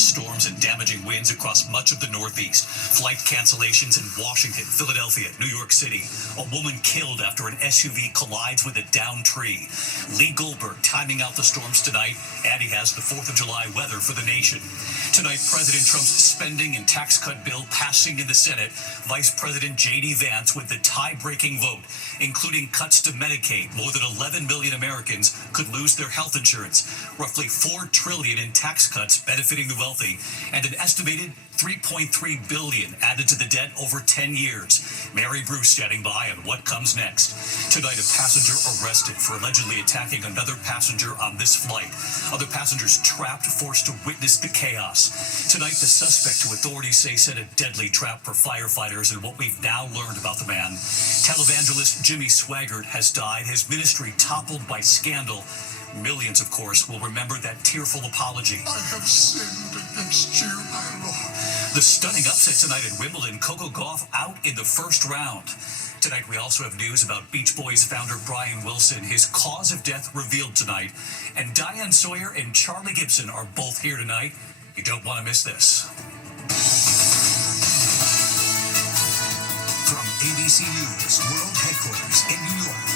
dangerous storms and damaging winds across much of the Northeast. Flight cancellations in Washington, Philadelphia, New York City. A woman killed after an SUV collides with a downed tree. Lee Goldberg timing out the storms tonight, and he has the 4th of July weather for the nation. Tonight, President Trump's spending and tax cut bill passing in the Senate. Vice President J.D. Vance with the tie-breaking vote, including cuts to Medicaid. More than 11 million Americans could lose their health insurance. Roughly $4 trillion in tax cuts benefiting the wealthy, and an estimated $3.3 billion added to the debt over 10 years. Mary Bruce chatting by on what comes next. Tonight, a passenger arrested for allegedly attacking another passenger on this flight. Other passengers trapped, forced to witness the chaos. Tonight, the suspect, who authorities say set a deadly trap for firefighters, and what we've now learned about the man. Televangelist Jimmy Swaggart has died, his ministry toppled by scandal. Millions, of course, will remember that tearful apology. I have sinned against you, my Lord. The stunning upset tonight at Wimbledon, Coco Gauff out in the first round. Tonight, we also have news about Beach Boys founder Brian Wilson, his cause of death revealed tonight. And Diane Sawyer and Charlie Gibson are both here tonight. You don't want to miss this. From ABC News World Headquarters in New York,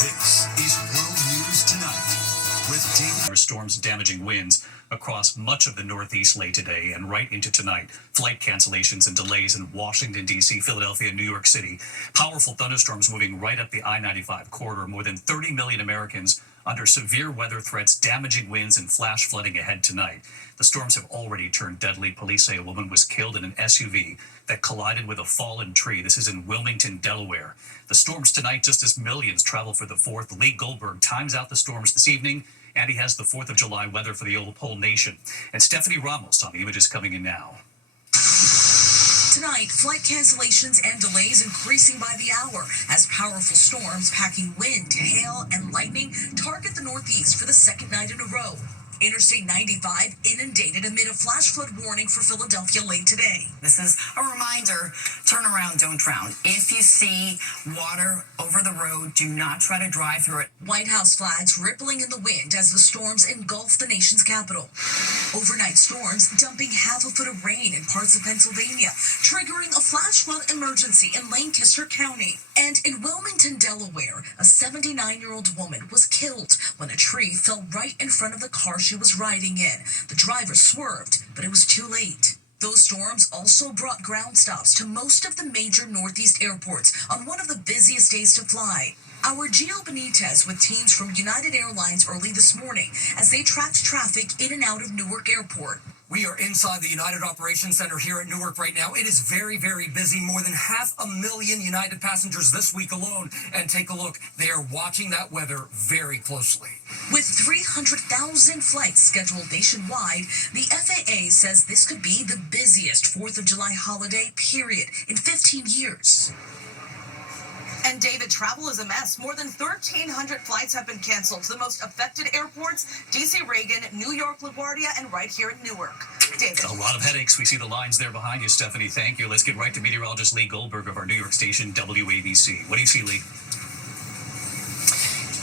this is World News Tonight with David. Storms damaging winds across much of the Northeast late today and right into tonight. Flight cancellations and delays in Washington, D.C., Philadelphia, and New York City. Powerful thunderstorms moving right up the I-95 corridor. More than 30 million Americans under severe weather threats, damaging winds, and flash flooding ahead tonight. The storms have already turned deadly. Police say a woman was killed in an SUV that collided with a fallen tree. This is in Wilmington, Delaware. The storms tonight, just as millions travel for the 4th. Lee Goldberg times out the storms this evening, and he has the 4th of July weather for the whole nation. And Stephanie Ramos on the images coming in now. Tonight, flight cancellations and delays increasing by the hour as powerful storms packing wind, hail, and lightning target the Northeast for the second night in a row. Interstate 95 inundated amid a flash flood warning for Philadelphia late today. This is a reminder, turn around, don't drown. If you see water over the road, do not try to drive through it. White House flags rippling in the wind as the storms engulf the nation's capital. Overnight storms dumping half a foot of rain in parts of Pennsylvania, triggering a flash flood emergency in Lancaster County. And in Wilmington, Delaware, a 79-year-old woman was killed when a tree fell right in front of the car she was riding in. The driver swerved, but it was too late. Those storms also brought ground stops to most of the major Northeast airports on one of the busiest days to fly. Our Gio Benitez with teams from United Airlines early this morning as they tracked traffic in and out of Newark Airport. We are inside the United Operations Center here at Newark right now. It is very, very busy. More than 500,000 United passengers this week alone. And take a look. They are watching that weather very closely. With 300,000 flights scheduled nationwide, the FAA says this could be the busiest 4th of July holiday period in 15 years. And David, travel is a mess. More than 1,300 flights have been canceled to the most affected airports, D.C. Reagan, New York LaGuardia, and right here in Newark. David. A lot of headaches. We see the lines there behind you, Stephanie. Thank you. Let's get right to meteorologist Lee Goldberg of our New York station, WABC. What do you see, Lee?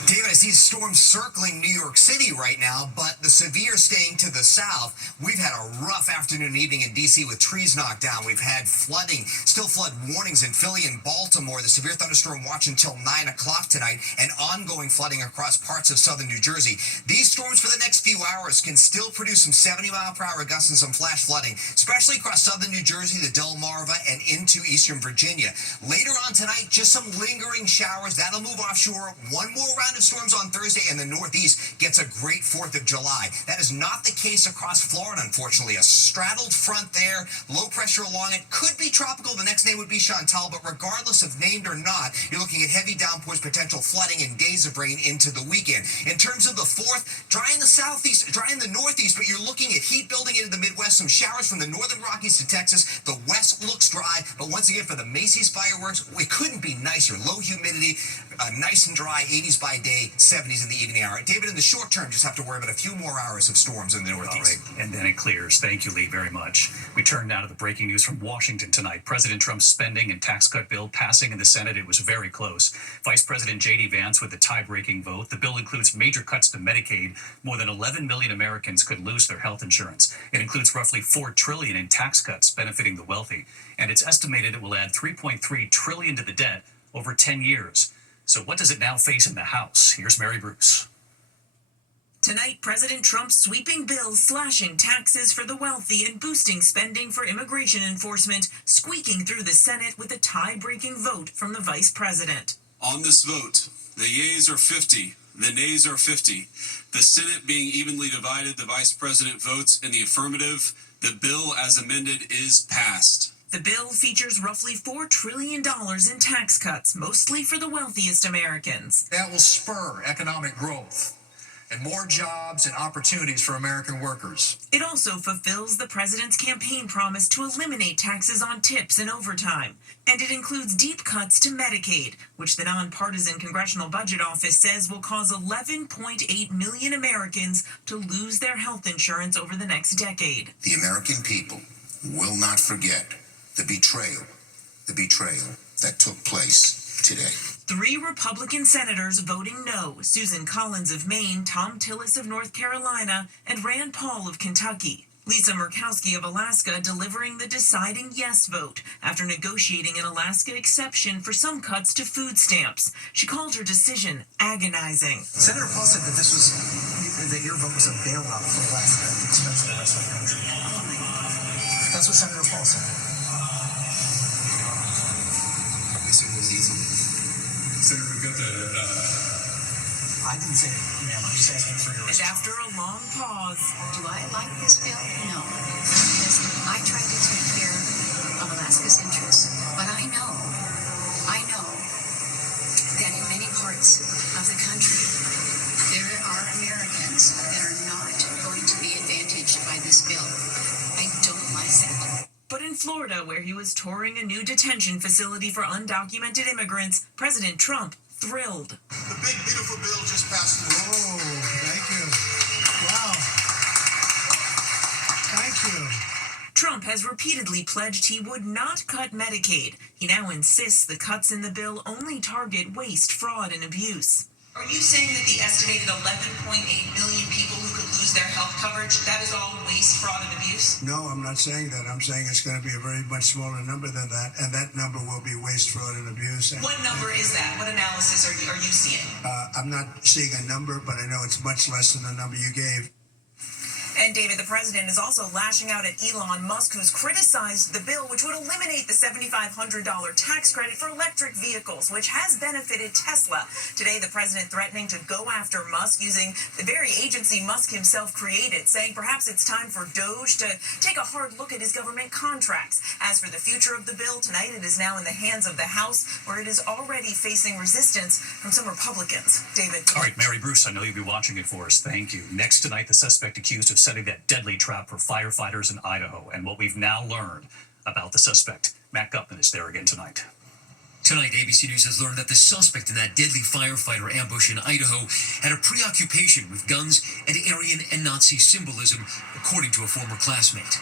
David, I see storms circling New York City right now, but the severe staying to the south. We've had a rough afternoon and evening in D.C. with trees knocked down. We've had flooding, still flood warnings in Philly and Baltimore. The severe thunderstorm watch until 9 o'clock tonight, and ongoing flooding across parts of southern New Jersey. These storms for the next few hours can still produce some 70-mile-per-hour gusts and some flash flooding, especially across southern New Jersey, the Delmarva, and into eastern Virginia. Later on tonight, just some lingering showers. That'll move offshore. One more round of storms on Thursday, and the Northeast gets a great 4th of July. That is not the case across Florida, unfortunately. A straddled front there, low pressure along it. Could be tropical. The next name would be Chantal, but regardless of named or not, you're looking at heavy downpours, potential flooding, and days of rain into the weekend. In terms of the 4th, dry in the southeast, dry in the Northeast, but you're looking at heat building into the Midwest. Some showers from the northern Rockies to Texas. The West looks dry, but once again, for the Macy's fireworks, it couldn't be nicer. Low humidity, Nice and dry, 80s by day, 70s in the evening hour. David, in the short term, just have to worry about a few more hours of storms in the Northeast. All right, and then it clears. Thank you, Lee, very much. We turn now to the breaking news from Washington tonight. President Trump's spending and tax cut bill passing in the Senate. It was very close. Vice President J.D. Vance with the tie-breaking vote. The bill includes major cuts to Medicaid. More than 11 million Americans could lose their health insurance. It includes roughly $4 trillion in tax cuts benefiting the wealthy. And it's estimated it will add $3.3 trillion to the debt over 10 years. So what does it now face in the House? Here's Mary Bruce. Tonight, President Trump's sweeping bill slashing taxes for the wealthy and boosting spending for immigration enforcement, squeaking through the Senate with a tie-breaking vote from the vice president. On this vote, the yeas are 50, the nays are 50. The Senate being evenly divided, the vice president votes in the affirmative. The bill as amended is passed. The bill features roughly $4 trillion in tax cuts, mostly for the wealthiest Americans. That will spur economic growth and more jobs and opportunities for American workers. It also fulfills the president's campaign promise to eliminate taxes on tips and overtime. And it includes deep cuts to Medicaid, which the nonpartisan Congressional Budget Office says will cause 11.8 million Americans to lose their health insurance over the next decade. The American people will not forget the betrayal that took place today. 3 Republican senators voting no: Susan Collins of Maine, Tom Tillis of North Carolina, and Rand Paul of Kentucky. Lisa Murkowski of Alaska delivering the deciding yes vote after negotiating an Alaska exception for some cuts to food stamps. She called her decision agonizing. Senator Paul said that your vote was a bailout for Alaska at the expense of the rest of the country. That's what Senator Paul said. Senator, we've got I didn't say it, ma'am. I'm just asking for your And response. after a long pause, Do I like this bill? No. Because I tried to take care of Alaska's interests. But I know that in many parts of the country, there are Americans that are not going to be advantaged by this bill. I don't like that. but in Florida, where he was touring a new detention facility for undocumented immigrants, President Trump thrilled. The big, beautiful bill just passed through. Oh, thank you. Wow. Thank you. Trump has repeatedly pledged he would not cut Medicaid. He now insists the cuts in the bill only target waste, fraud, and abuse. Are you saying that the estimated 11.8 million people who could lose their health coverage, that is all waste, fraud, and abuse? No, I'm not saying that. I'm saying it's going to be a very much smaller number than that, and that number will be waste, fraud, and abuse. What number is that? What analysis are you seeing? I'm not seeing a number, but I know it's much less than the number you gave. And David, the president is also lashing out at Elon Musk, who's criticized the bill, which would eliminate the $7,500 tax credit for electric vehicles, which has benefited Tesla. Today, the president threatening to go after Musk using the very agency Musk himself created, saying perhaps it's time for Doge to take a hard look at his government contracts. As for the future of the bill, tonight it is now in the hands of the House, where it is already facing resistance from some Republicans. David. All right, Mary Bruce, I know you'll be watching it for us. Thank you. Next tonight, the suspect accused of setting that deadly trap for firefighters in Idaho, and what we've now learned about the suspect. Matt Gutman is there again tonight. Tonight, ABC News has learned that the suspect in that deadly firefighter ambush in Idaho had a preoccupation with guns and Aryan and Nazi symbolism, according to a former classmate.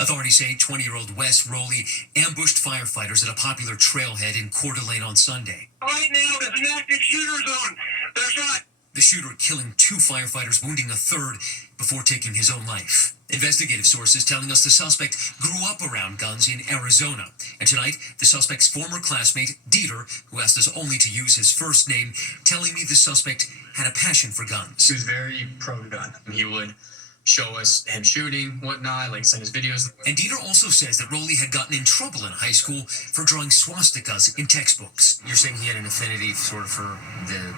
Authorities say 20-year-old Wes Rowley ambushed firefighters at a popular trailhead in Coeur d'Alene on Sunday. Right now, there's an active shooter zone. They're shot. The shooter killing 2 firefighters, wounding a third before taking his own life. Investigative sources telling us the suspect grew up around guns in Arizona. And tonight, the suspect's former classmate, Dieter, who asked us only to use his first name, telling me the suspect had a passion for guns. He was very pro-gun. He would show us him shooting, whatnot, like send us videos. And Dieter also says that Rowley had gotten in trouble in high school for drawing swastikas in textbooks. You're saying he had an affinity sort of for the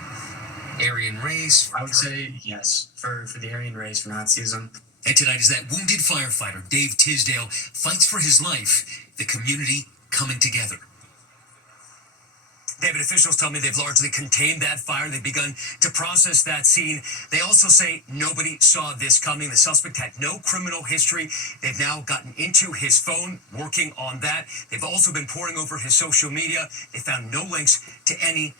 Aryan race? I would say yes, for the Aryan race, for Nazism. And tonight, as that wounded firefighter, Dave Tisdale, fights for his life, the community coming together. David, officials tell me they've largely contained that fire. They've begun to process that scene. They also say nobody saw this coming. The suspect had no criminal history. They've now gotten into his phone, working on that. They've also been poring over his social media. They found no links to any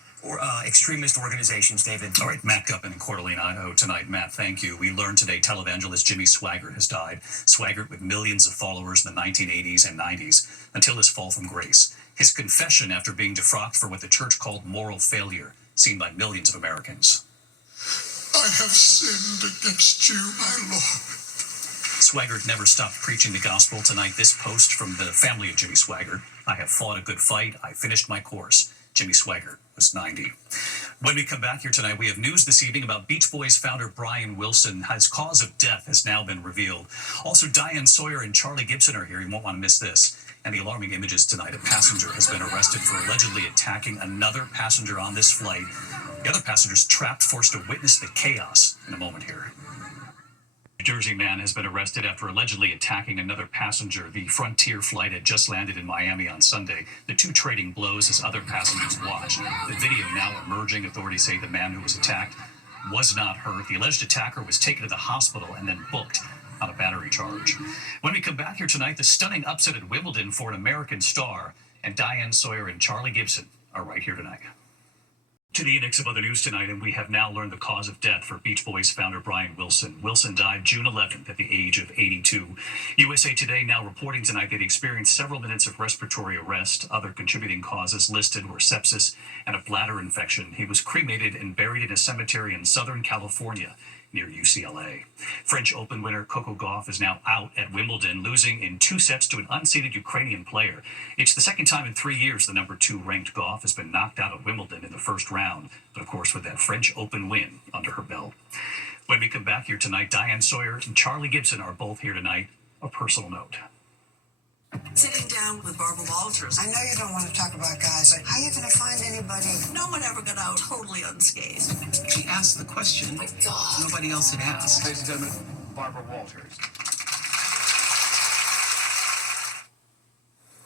extremist organizations, David. All right, Matt Guppin in Coeur d'Alene, Idaho tonight. Matt, thank you. We learned today televangelist Jimmy Swaggart has died. Swaggart with millions of followers in the 1980s and 90s until his fall from grace. His confession after being defrocked for what the church called moral failure, seen by millions of Americans. I have sinned against you, my Lord. Swaggart never stopped preaching the gospel. Tonight, this post from the family of Jimmy Swaggart. I have fought a good fight. I finished my course. Jimmy Swaggart was 90. When we come back here tonight, we have news this evening about Beach Boys founder Brian Wilson. His cause of death has now been revealed. Also, Diane Sawyer and Charlie Gibson are here. You won't want to miss this. And the alarming images tonight. A passenger has been arrested for allegedly attacking another passenger on this flight. The other passengers trapped, forced to witness the chaos in a moment here. A New Jersey man has been arrested after allegedly attacking another passenger. The Frontier flight had just landed in Miami on Sunday. The two trading blows as other passengers watched. The video now emerging. Authorities say the man who was attacked was not hurt. The alleged attacker was taken to the hospital and then booked on a battery charge. When we come back here tonight, the stunning upset at Wimbledon for an American star, and Diane Sawyer and Charlie Gibson are right here tonight. To the index of other news tonight, and we have now learned the cause of death for Beach Boys founder Brian Wilson. Wilson died June 11th at the age of 82. USA Today now reporting tonight that he experienced several minutes of respiratory arrest. Other contributing causes listed were sepsis and a bladder infection. He was cremated and buried in a cemetery in Southern California near UCLA. French Open winner Coco Gauff is now out at Wimbledon, losing in 2 sets to an unseeded Ukrainian player. It's the second time in 3 years the number 2 ranked Gauff has been knocked out at Wimbledon in the first round, but of course with that French Open win under her belt. When we come back here tonight, Diane Sawyer and Charlie Gibson are both here tonight. A personal note. Sitting down with Barbara Walters. I know you don't want to talk about guys. How are you going to find anybody? No one ever got out totally unscathed. She asked the question nobody else had asked. Ladies and gentlemen, Barbara Walters.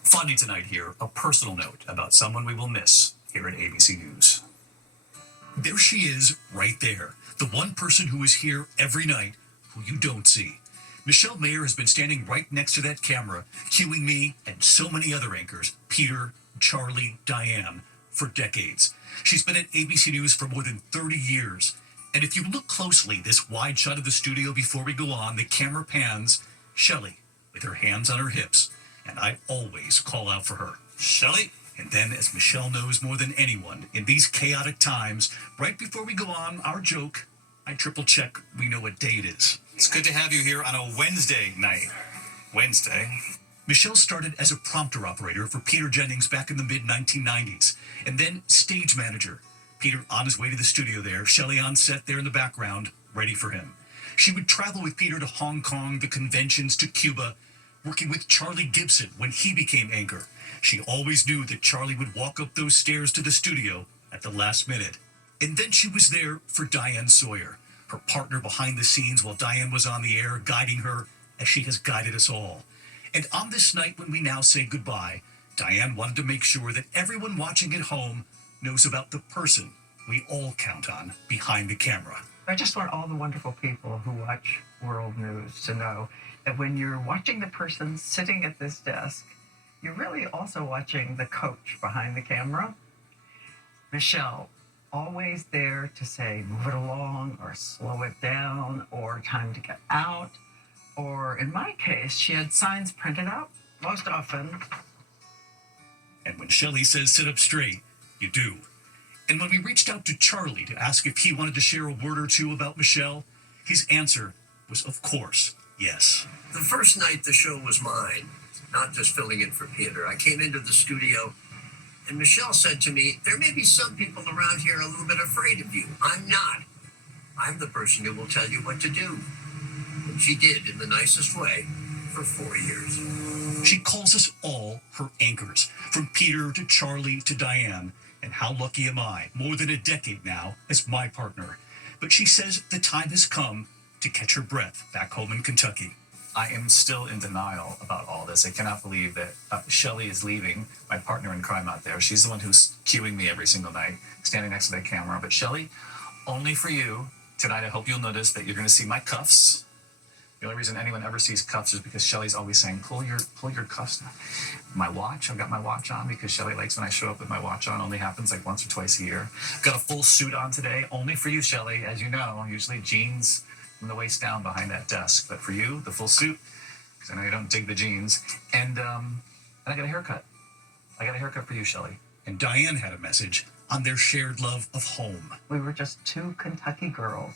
Finally tonight here, a personal note about someone we will miss here at ABC News. There she is, right there. The one person who is here every night who you don't see. Michelle Mayer has been standing right next to that camera, cueing me and so many other anchors, Peter, Charlie, Diane, for decades. She's been at ABC News for more than 30 years. And if you look closely, this wide shot of the studio before we go on, the camera pans Shelley with her hands on her hips. And I always call out for her, Shelley. And then, as Michelle knows more than anyone, in these chaotic times, right before we go on our joke, I triple check we know what day it is. It's good to have you here on a Wednesday night. Wednesday. Michelle started as a prompter operator for Peter Jennings back in the mid-1990s, and then stage manager. Peter on his way to the studio there, Shelley on set there in the background, ready for him. She would travel with Peter to Hong Kong, the conventions, to Cuba, working with Charlie Gibson when he became anchor. She always knew that Charlie would walk up those stairs to the studio at the last minute. And then she was there for Diane Sawyer, her partner behind the scenes while Diane was on the air, guiding her as she has guided us all. And on this night when we now say goodbye, Diane wanted to make sure that everyone watching at home knows about the person we all count on behind the camera. I just want all the wonderful people who watch World News to know that when you're watching the person sitting at this desk, you're really also watching the coach behind the camera. Michelle, always there to say, move it along, or slow it down, or time to get out. Or in my case, she had signs printed out most often. And when Shelley says sit up straight, you do. And when we reached out to Charlie to ask if he wanted to share a word or two about Michelle, his answer was, of course, yes. The first night the show was mine, not just filling in for Peter. I came into the studio and Michelle said to me, there may be some people around here a little bit afraid of you. I'm not. I'm the person who will tell you what to do. And she did in the nicest way for 4 years. She calls us all her anchors, from Peter to Charlie to Diane. And how lucky am I, more than a decade now, as my partner. But she says the time has come to catch her breath back home in Kentucky. I am still in denial about all this. I cannot believe that Shelley is leaving, my partner in crime out there. She's the one who's cueing me every single night, standing next to that camera. But Shelley, only for you, tonight I hope you'll notice that you're going to see my cuffs. The only reason anyone ever sees cuffs is because Shelly's always saying, pull your cuffs down. My watch, I've got my watch on because Shelly likes when I show up with my watch on. Only happens like once or twice a year. I've got a full suit on today, only for you, Shelly. As you know, usually jeans from the waist down behind that desk. But for you, the full suit, because I know you don't dig the jeans. And I got a haircut. I got a haircut for you, Shelly. And Diane had a message on their shared love of home. We were just two Kentucky girls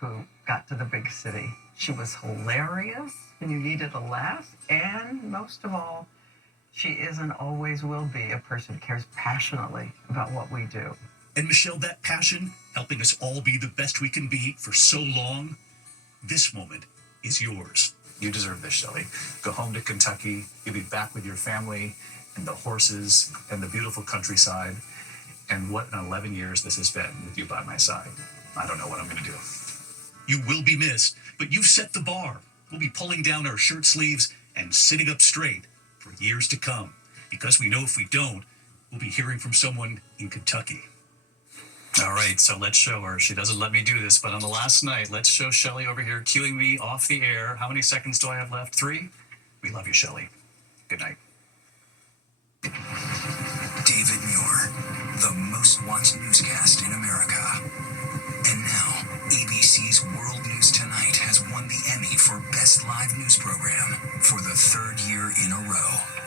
who got to the big city. She was hilarious when you needed a laugh, and most of all, she is and always will be a person who cares passionately about what we do. And Michelle, that passion, helping us all be the best we can be for so long, this moment is yours. You deserve this, Shelly. Go home to Kentucky. You'll be back with your family and the horses and the beautiful countryside. And what an 11 years this has been with you by my side. I don't know what I'm going to do. You will be missed, but you've set the bar. We'll be pulling down our shirt sleeves and sitting up straight for years to come, because we know if we don't, we'll be hearing from someone in Kentucky. All right, so let's show her. She doesn't let me do this, but on the last night, let's show Shelly over here cueing me off the air. How many seconds do I have left? 3? We love you, Shelly. Good night. David Muir, the most watched newscast in America. And now, ABC's World News Tonight has won the Emmy for Best Live News Program for the 3rd year in a row.